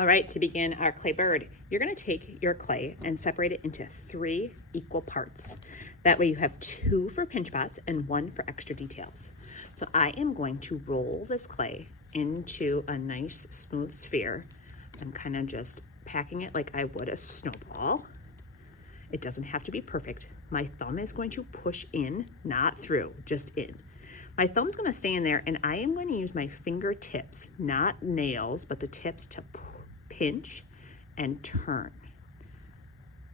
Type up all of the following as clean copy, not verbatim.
All right, to begin our clay bird, you're going to take your clay and separate it into 3 equal parts. That way you have 2 for pinch pots and 1 for extra details. So I am going to roll this clay into a nice smooth sphere. I'm kind of just packing it like I would a snowball. It doesn't have to be perfect. My thumb is going to push in, not through, just in. My thumb's going to stay in there, and I am going to use my fingertips, not nails, but the tips to pinch and turn.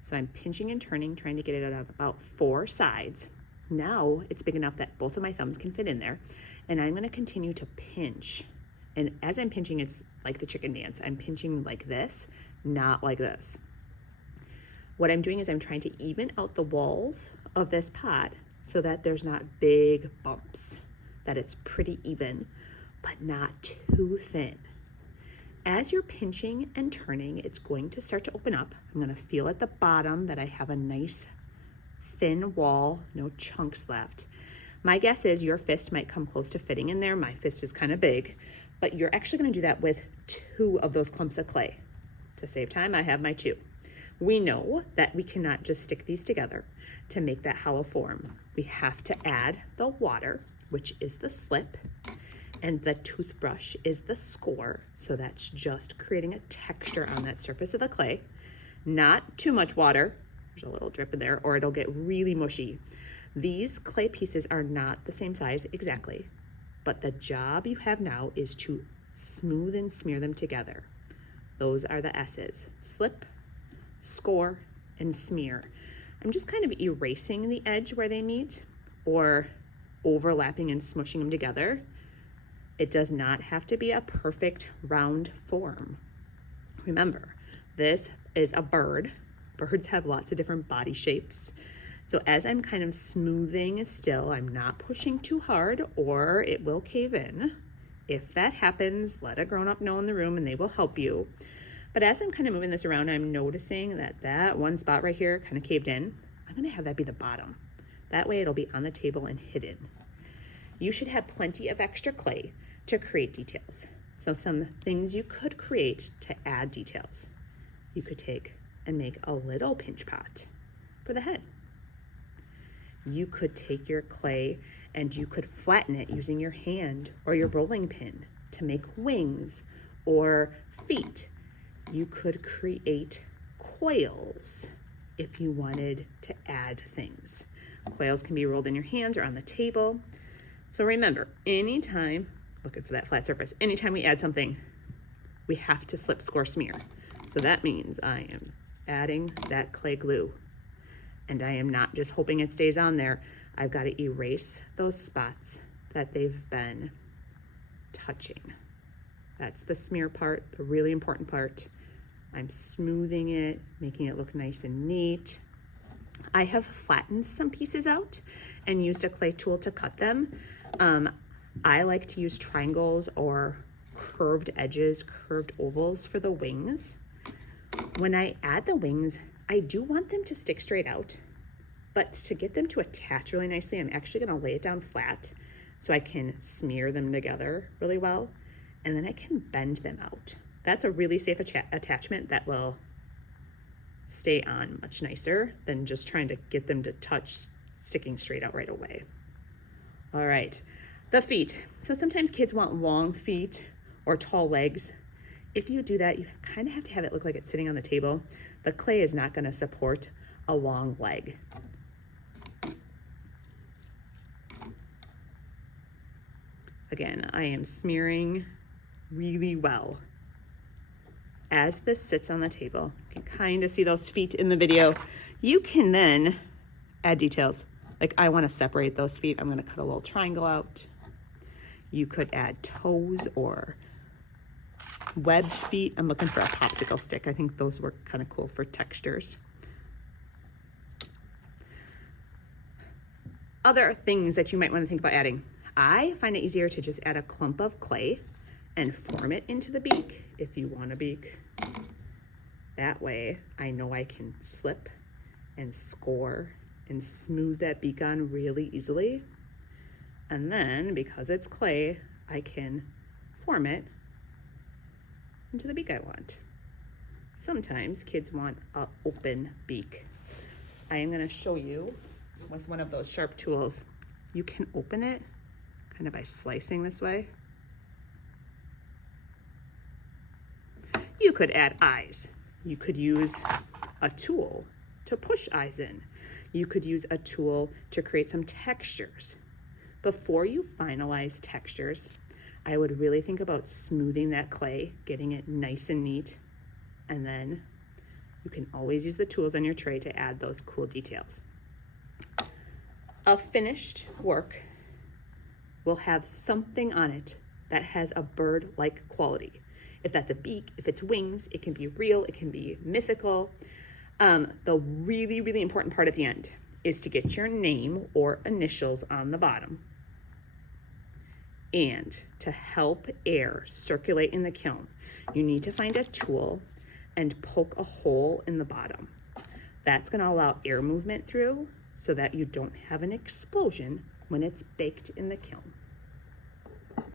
So I'm pinching and turning, trying to get it out about 4 sides. Now it's big enough that both of my thumbs can fit in there, and I'm going to continue to pinch. And as I'm pinching, it's like the chicken dance. I'm pinching like this, not like this. What I'm doing is I'm trying to even out the walls of this pot so that there's not big bumps, that it's pretty even, but not too thin. As you're pinching and turning, it's going to start to open up. I'm going to feel at the bottom that I have a nice thin wall, no chunks left. My guess is your fist might come close to fitting in there. My fist is kind of big, but you're actually going to do that with 2 of those clumps of clay. To save time, I have my 2. We know that we cannot just stick these together to make that hollow form. We have to add the water, which is the slip, and the toothbrush is the score. So that's just creating a texture on that surface of the clay. Not too much water. There's a little drip in there, or it'll get really mushy. These clay pieces are not the same size exactly, but the job you have now is to smooth and smear them together. Those are the S's: slip, score, and smear. I'm just kind of erasing the edge where they meet, or overlapping and smushing them together. It does not have to be a perfect round form. Remember, this is a bird. Birds have lots of different body shapes. So as I'm kind of smoothing still, I'm not pushing too hard or it will cave in. If that happens, let a grown-up know in the room and they will help you. But as I'm kind of moving this around, I'm noticing that that one spot right here kind of caved in. I'm going to have that be the bottom. That way it'll be on the table and hidden. You should have plenty of extra clay to create details. So some things you could create to add details. You could take and make a little pinch pot for the head. You could take your clay and you could flatten it using your hand or your rolling pin to make wings or feet. You could create quails if you wanted to add things. Quails can be rolled in your hands or on the table. So remember, anytime, looking for that flat surface, anytime we add something, we have to slip, score, smear. So that means I am adding that clay glue, and I am not just hoping it stays on there. I've got to erase those spots that they've been touching. That's the smear part, the really important part. I'm smoothing it, making it look nice and neat. I have flattened some pieces out and used a clay tool to cut them. I like to use triangles or curved edges, curved ovals for the wings. When I add the wings, I do want them to stick straight out, but to get them to attach really nicely, I'm actually going to lay it down flat so I can smear them together really well, and then I can bend them out. That's a really safe attachment that will stay on much nicer than just trying to get them to touch sticking straight out right away. All right, the feet. So sometimes kids want long feet or tall legs. If you do that, you kind of have to have it look like it's sitting on the table. The clay is not going to support a long leg. Again, I am smearing really well. As this sits on the table, you can kind of see those feet in the video. You can then add details. Like I want to separate those feet. I'm going to cut a little triangle out. You could add toes or webbed feet. I'm looking for a popsicle stick. I think those work kind of cool for textures. Other things that you might want to think about adding. I find it easier to just add a clump of clay and form it into the beak if you want a beak. That way I know I can slip and score and smooth that beak on really easily. And then because it's clay, I can form it into the beak I want. Sometimes kids want an open beak. I am going to show you with one of those sharp tools. You can open it kind of by slicing this way. You could add eyes. You could use a tool to push eyes in. You could use a tool to create some textures. Before you finalize textures, I would really think about smoothing that clay, getting it nice and neat, and then you can always use the tools on your tray to add those cool details. A finished work will have something on it that has a bird-like quality. If that's a beak, if it's wings, it can be real, it can be mythical. The really, really important part at the end is to get your name or initials on the bottom. And to help air circulate in the kiln, you need to find a tool and poke a hole in the bottom. That's going to allow air movement through so that you don't have an explosion when it's baked in the kiln.